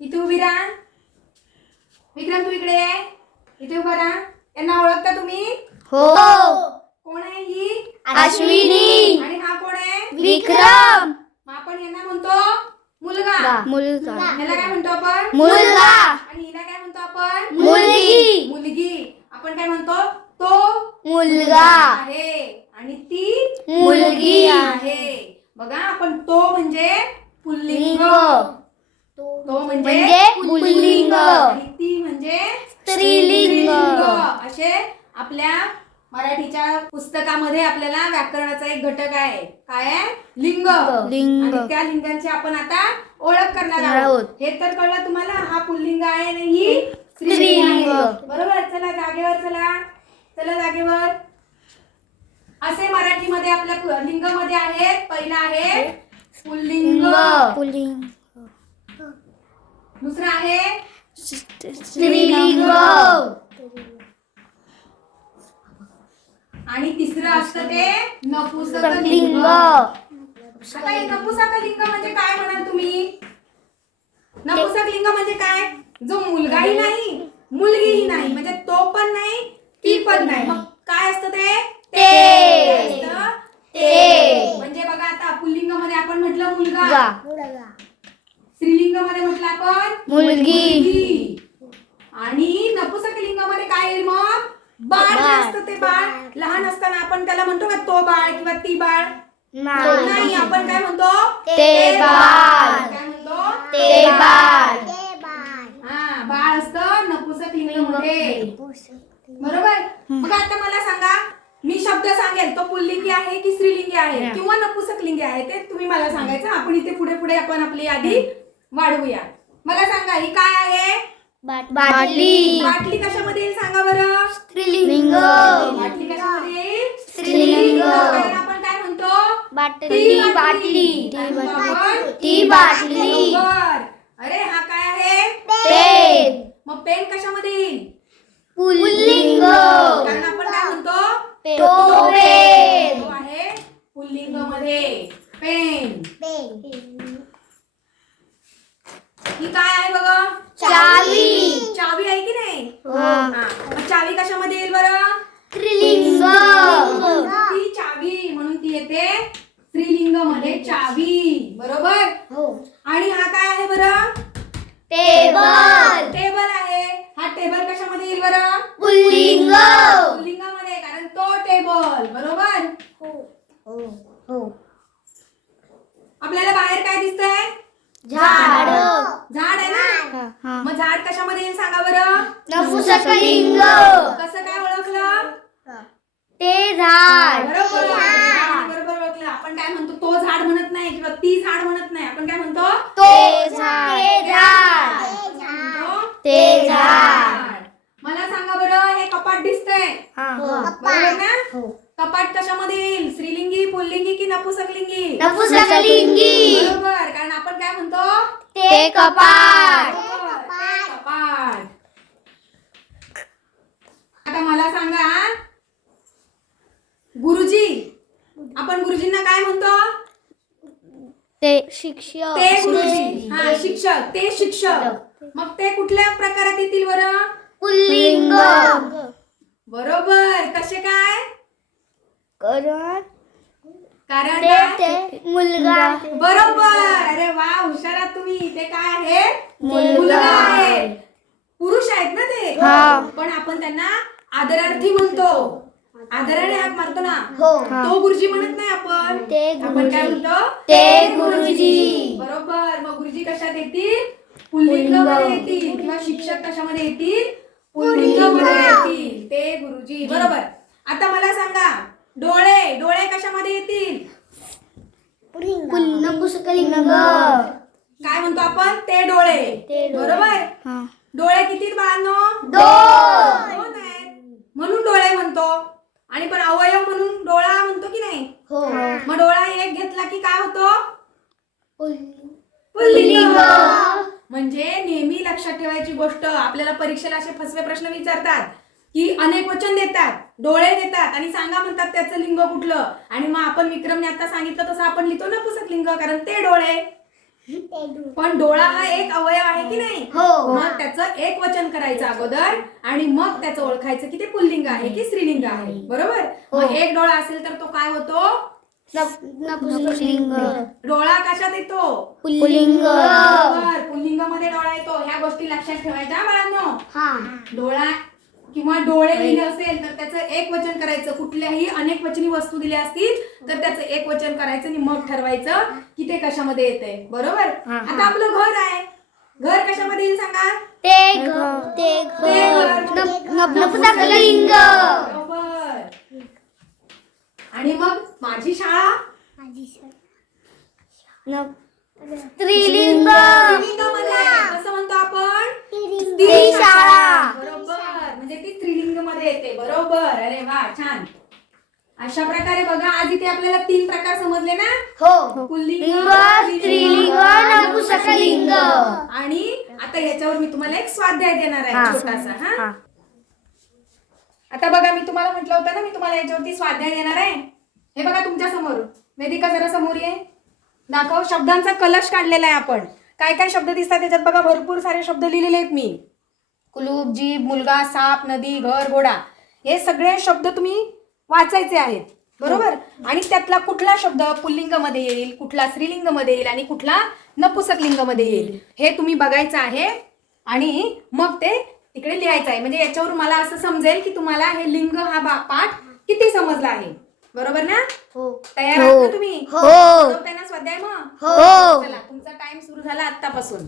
इथे उभी राहा. विक्रम तू इकडे ये. इथे उभा राहा. यांना ओळखता तुम्ही? हो. कोण आहे ही? अश्विनी. आणि हा कोण आहे? विक्रम. मग आपण यांना म्हणतो मुलगा. मुलगा. ह्याला काय म्हणतो आपण? मुलगा. आणि हिला काय म्हणतो आपण? मुलगी. मुलगी. आपण काय म्हणतो? तो मुलगा आहे आणि ती मुलगी आहे. बघा आपण तो म्हणजे पुल्लिंग, तो म्हणजे पुल्लिंग आणि ती म्हणजे स्त्रीलिंग. असे आपल्या मराठीच्या पुस्तकामध्ये आपल्याला व्याकरणाचा एक घटक आहे. काय आहे? लिंग. आणि त्या लिंगांची आपण आता ओळख करणार आहोत. हे तर कळलं तुम्हाला? हा पुल्लिंग आहे आणि ही स्त्रीलिंग आहे. बरोबर. चला जागेवर चला. चला जागेवर. असे मराठीमध्ये आपल्या लिंगामध्ये आहेत. पहिला आहे पुल्लिंग. पुल्लिंग. दुसरा आहे स्त्रीलिंग. आणि तिसरं असतं ते नपुंसकलिंग. लिंग. आता हे नपुंसकलिंग म्हणजे काय म्हणाल तुम्ही? नपुंसकलिंग म्हणजे काय? जो मुलगाही नाही मुलगीही नाही, म्हणजे तो पण नाही ती पण नाही. मग काय असतं ते? ते. म्हणजे बघा आता पुल्लिंग मध्ये आपण म्हटलं मुलगा, स्त्रीलिंग मध्ये म्हटलं आपण मुलगी. आणि नपुंसकलिंग मध्ये काय येईल मग? बाळ जे असतं ते बाळ. लहान असताना आपण त्याला म्हणतो का तो बाळ किंवा ती बाळ? नाही. आपण काय म्हणतो? ते बाळ. काय म्हणतो? ते बाळ. हा बाळ असतं नपुंसकलिंग मध्ये. बरोबर. मग आता मला सांगा, मी शब्द सांगेल तो पुल्लिंगी आहे की स्त्रीलिंगी आहे किंवा नपुंसकलिंगी आहे ते तुम्ही मला सांगायचं. आपण इथे पुढे पुढे आपण आपली यादी वाढवूया. मला सांगा ही काय आहे? बाटली. बाटली कशामध्ये येईल सांगा बरं? स्त्रीलिंग. बाटली कशामध्ये येईल? स्त्रीलिंग. कारण आपण काय म्हणतो? बाटली. बाटली. ती बाटली. बरोबर. अरे हा काय आहे? पेन. मग पेन कशामध्ये येईल? पुल्लिंग. कारण आपण काय म्हणतो? तो पेन. तो आहे पुल्लिंग मध्ये पेन. ही काय आहे बघा? चावी. चावी आहे की नाही? हा. मग चावी कशामध्ये येईल बरं? स्त्रीलिंग. ती चावी म्हणून ती येते स्त्रीलिंग मध्ये चावी. बरोबर. आणि हा काय आहे बरं? टेबल. टेबल आहे. हा टेबल कशामध्ये येईल बरं? पुल्लिंग. पुल्लिंगामध्ये, कारण तो टेबल. बरोबर. आपल्याला बाहेर काय दिसतंय? झाड. झाड आहे ना? मग झाड कशामध्ये येईल सांगा बरं? नपुंसकलिंग. कसं काय ओळखलं? ते झाड. बरोबर. बरोबर ओळखलं. आपण काय म्हणतो? तो झाड म्हणत नाही किंवा ती झाड म्हणत नाही. आपण काय म्हणतो? ते झाड. ते झाड. मला सांगा बरं, हे कपाट दिसतंय बरोबर ना? कपाट कशामध्ये येईल? स्त्रीलिंगी, पुल्लिंगी की नपुंसकलिंगी? नपुंसकलिंगी. बरोबर. कारण आपण काय म्हणतो? ते कपाट. ते कपाट. आता मला सांगा, गुरुजी, आपण गुरुजींना काय म्हणतो? ते शिक्षक. ते गुरुजी. हा शिक्षक. ते शिक्षक. मग ते कुठल्या प्रकारात येतील बरं? पुल्लिंग. बरोबर. कसे काय? कारण कारण मुलगा. बरोबर. अरे वा, हुशार आहात तुम्ही. ते काय आहे? मुलगा आहे. पुरुष आहेत ना ते. पण आपण त्यांना आदरार्थी म्हणतो. आदराने हाक मारतो ना. तो गुरुजी म्हणत नाही आपण. आपण काय म्हणतो? ते गुरुजी. बरोबर. मग गुरुजी कशात येतील? पुल्लिंग मध्ये येतील. किंवा शिक्षक कशामध्ये येतील? पुल्लिंग मध्ये येतील. ते गुरुजी. बरोबर. आता मला सांगा, डोळे. डोळे कशामध्ये येतील? नपुंसकलिंग. काय म्हणतो आपण? ते डोळे. बरोबर. डोळे किती बाळांनो? 2 आहेत. म्हणून डोळे म्हणतो. आणि पण अवयव म्हणून डोळा म्हणतो की नाही? मग डोळा एक घेतला की काय होतो? पुल्लिंग. म्हणजे नेहमी लक्षात ठेवायची गोष्ट, आपल्याला परीक्षेला असे फसवे प्रश्न विचारतात की अनेक वचन देतात, डोळे देतात आणि सांगा म्हणतात त्याचं लिंग कुठलं. आणि मग आपण विक्रमने आता सांगितलं तसं आपण लिहितो नपुंसकलिंग, कारण ते डोळे. पण डोळा हा एक अवयव आहे की नाही? हो. मग त्याचं एक वचन करायचं अगोदर आणि मग त्याचं ओळखायचं की ते पुल्लिंग आहे की स्त्रीलिंग आहे. बरोबर? मग एक डोळा असेल तर तो काय होतो? नपुंसकलिंग. डोळा कशात येतो? पुल्लिंग. बरोबर, पुल्लिंगामध्ये डोळा येतो. ह्या गोष्टी लक्षात ठेवायच्या बाळांनो. डोळा किंवा डोळे लिहिले असेल तर त्याचं एक वचन करायचं. कुठल्याही अनेक वचनी वस्तू दिल्या असतील तर त्याचं एक वचन करायचं आणि मग ठरवायचं की ते कशामध्ये येते. बरोबर? आता आपलं घर आहे. घर कशामध्ये येईल सांगा? नपुंसकलिंग. बरोबर. आणि मग माझी शाळा स्त्रीलिंग. स्त्रीलिंगामध्ये आहे. कसं म्हणतो आपण? स्त्री शाळा. बरोबर, म्हणजे ती स्त्रीलिंग मध्ये येते. बरोबर. अरे वा, छान. अशा प्रकारे बघा, आज इथे आपल्याला 3 प्रकार समजले ना? हो. पुल्लिंग, स्त्रीलिंग, नपुंसकलिंग. आणि आता याच्यावर मी तुम्हाला एक स्वाध्याय देणार आहे छोटासा. हा, आता बघा, मी तुम्हाला म्हटलं होतं ना, मी तुम्हाला याच्यावरती स्वाध्याय देणार आहे. हे बघा तुमच्या समोर. वेदिका जरा समोर ये. दाखव. शब्दांचा कलश काढलेला आहे आपण. काय काय शब्द दिसतात त्याच्यात बघा. भरपूर सारे शब्द लिहिलेले आहेत मी. कुलूप, जीभ, मुलगा, साप, नदी, घर, घोडा. हे सगळे शब्द तुम्ही वाचायचे आहेत. बरोबर? आणि त्यातला कुठला शब्द पुल्लिंग मध्ये येईल, कुठला स्त्रीलिंग मध्ये येईल आणि कुठला नपुंसकलिंग मध्ये येईल हे तुम्ही बघायचं आहे. आणि मग ते तिकडे लिहायचं आहे. म्हणजे याच्यावर मला असं समजेल की तुम्हाला हे लिंग हा पाठ किती समजला आहे. बरोबर ना? तयार आहात ना तुम्ही? हो. त्यांना स्वाध्याय मग. हो. चला, तुमचा टाइम सुरू झाला आतापासून.